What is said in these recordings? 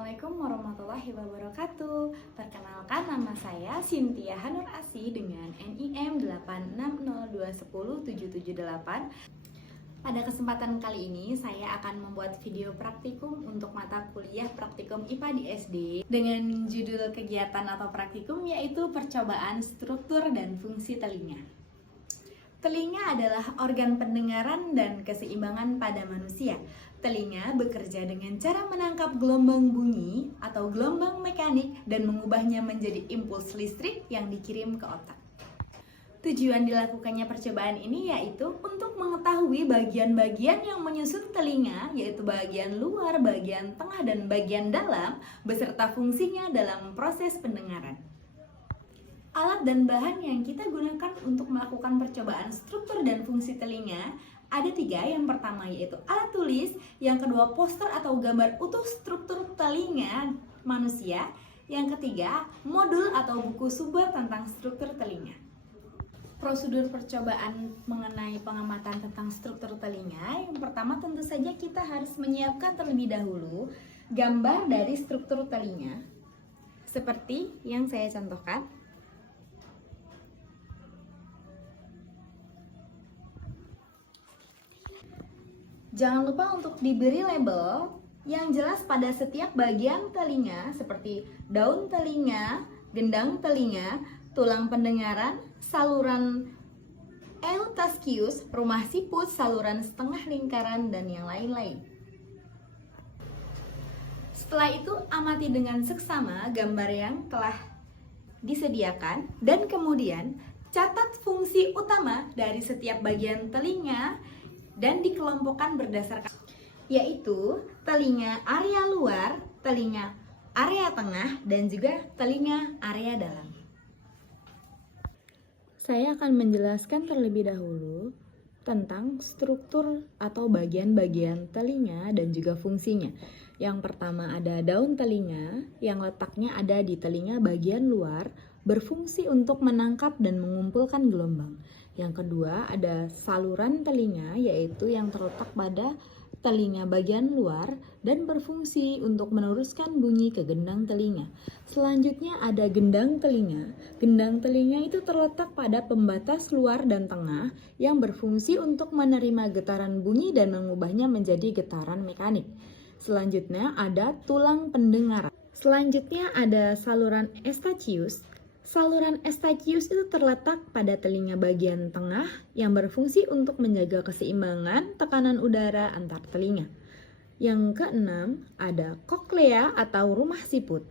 Assalamualaikum warahmatullahi wabarakatuh. Perkenalkan, nama saya Cynthia Hanur Asih dengan NIM 860210778. Pada kesempatan kali ini saya akan membuat video praktikum untuk mata kuliah praktikum IPA di SD dengan judul kegiatan atau praktikum yaitu percobaan struktur dan fungsi telinga. Telinga adalah organ pendengaran dan keseimbangan pada manusia. Telinga bekerja dengan cara menangkap gelombang bunyi atau gelombang mekanik dan mengubahnya menjadi impuls listrik yang dikirim ke otak. Tujuan dilakukannya percobaan ini yaitu untuk mengetahui bagian-bagian yang menyusun telinga, yaitu bagian luar, bagian tengah, dan bagian dalam, beserta fungsinya dalam proses pendengaran. Alat dan bahan yang kita gunakan untuk melakukan percobaan struktur dan fungsi telinga ada 3. Yang pertama yaitu alat tulis, yang kedua poster atau gambar utuh struktur telinga manusia, yang ketiga modul atau buku sumber tentang struktur telinga. Prosedur percobaan mengenai pengamatan tentang struktur telinga, yang pertama tentu saja kita harus menyiapkan terlebih dahulu gambar dari struktur telinga seperti yang saya contohkan. Jangan lupa untuk diberi label yang jelas pada setiap bagian telinga seperti daun telinga, gendang telinga, tulang pendengaran, saluran eustachius, rumah siput, saluran setengah lingkaran, dan yang lain-lain. Setelah itu amati dengan seksama gambar yang telah disediakan dan kemudian catat fungsi utama dari setiap bagian telinga dan dikelompokkan berdasarkan yaitu telinga area luar, telinga area tengah, dan juga telinga area dalam. Saya akan menjelaskan terlebih dahulu tentang struktur atau bagian-bagian telinga dan juga fungsinya. Yang pertama ada daun telinga yang letaknya ada di telinga bagian luar, berfungsi untuk menangkap dan mengumpulkan gelombang. Yang kedua ada saluran telinga, yaitu yang terletak pada telinga bagian luar dan berfungsi untuk meneruskan bunyi ke gendang telinga. Selanjutnya ada gendang telinga. Gendang telinga itu terletak pada pembatas luar dan tengah yang berfungsi untuk menerima getaran bunyi dan mengubahnya menjadi getaran mekanik. Selanjutnya ada tulang pendengaran. Selanjutnya ada saluran eustachius. Saluran eustachius itu terletak pada telinga bagian tengah yang berfungsi untuk menjaga keseimbangan tekanan udara antar telinga. Yang keenam ada koklea atau rumah siput.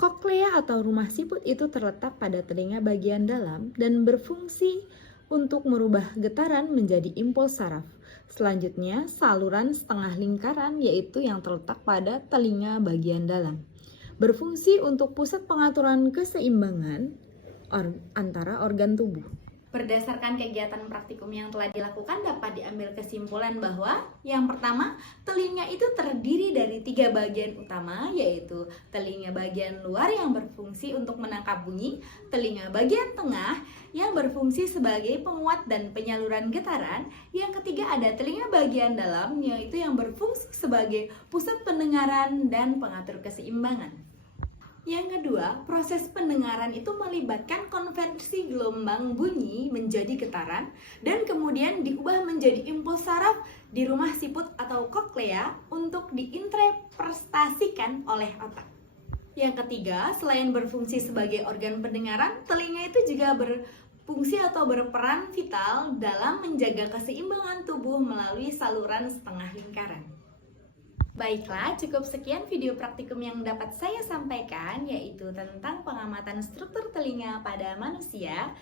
Koklea atau rumah siput itu terletak pada telinga bagian dalam dan berfungsi untuk merubah getaran menjadi impuls saraf. Selanjutnya saluran setengah lingkaran, yaitu yang terletak pada telinga bagian dalam, berfungsi untuk pusat pengaturan keseimbangan antara organ tubuh. Berdasarkan kegiatan praktikum yang telah dilakukan dapat diambil kesimpulan bahwa yang pertama, telinga itu terdiri dari 3 bagian utama, yaitu telinga bagian luar yang berfungsi untuk menangkap bunyi, telinga bagian tengah yang berfungsi sebagai penguat dan penyaluran getaran, yang ketiga ada telinga bagian dalam, yaitu yang berfungsi sebagai pusat pendengaran dan pengatur keseimbangan. Yang kedua, proses pendengaran itu melibatkan konversi gelombang bunyi menjadi getaran dan kemudian diubah menjadi impuls saraf di rumah siput atau koklea untuk diinterpretasikan oleh otak. Yang ketiga, selain berfungsi sebagai organ pendengaran, telinga itu juga berfungsi atau berperan vital dalam menjaga keseimbangan tubuh melalui saluran setengah lingkaran. Baiklah, cukup sekian video praktikum yang dapat saya sampaikan, yaitu tentang pengamatan struktur telinga pada manusia.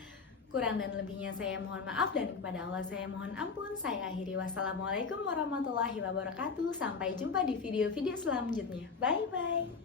Kurang dan lebihnya saya mohon maaf dan kepada Allah saya mohon ampun. Saya akhiri, wassalamualaikum warahmatullahi wabarakatuh. Sampai jumpa di video-video selanjutnya. Bye-bye.